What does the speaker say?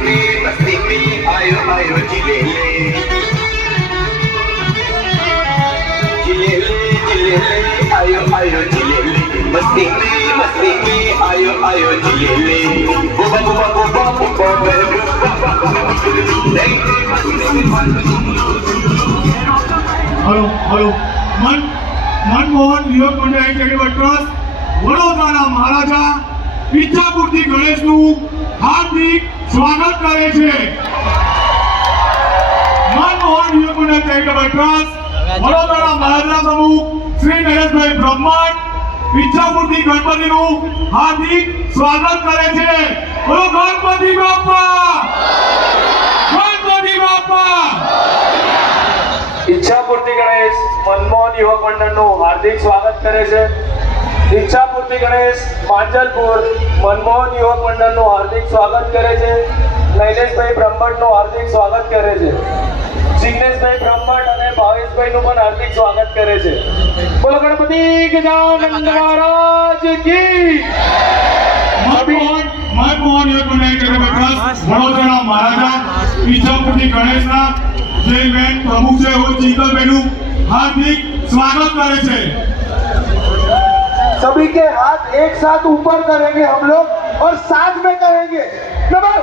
मस्ती में आयो आयो जिलेले आयो आयो जिलेले मस्ती में आयो आयो जिलेले बुबा बुबा बुबा बुबा हेलो हेलो मनमोहन युवक मंडळ चॅरिटेबल ट्रस्ट વડોદરાના મહારાજા ઈચ્છાપૂર્તિ ગણેશનું હાર્દિક સ્વાગત કરે છે. મનમોહન યુવક મંડળ ચેરિટેબલ ટ્રસ્ટ વડોદરાના મહારાજા પ્રમુખ શ્રી નરેશભાઈ બ્રહ્માંડ ઈચ્છાપૂર્તિ ગણપતિનું હાર્દિક સ્વાગત કરે છે. બોલો ગણપતિ બાપ્પા, ગણપતિ બાપ્પા. ઈચ્છાપૂર્તિ ગણેશ મનમોહન યુવક મંડળનું હાર્દિક સ્વાગત કરે છે. ઈચ્છાપૂર્તિ ગણેશ માંજલપુર મનમોહન યુવક મંડળનું હાર્દિક સ્વાગત કરે છે. નૈલેશભાઈ બ્રહ્મણનું હાર્દિક સ્વાગત કરે છે. જિગ્નેશભાઈ બ્રહ્મણ અને ભાવેશભાઈનું પણ હાર્દિક સ્વાગત કરે છે. બોલો ગણપતિ ગજાનંદ મહારાજ કી. મનમોહન યુવક મંડળ ચેરિટેબલ ટ્રસ્ટ વડોદરાના મહારાજા ઈચ્છાપૂર્તિ ગણેશના જે મેન પ્રમુખ છે वो ચિંતલભાઈનું हार्दिक स्वागत करे छे. सभी के हाथ एक साथ ऊपर करेंगे हम लोग और साथ में कहेंगे नमः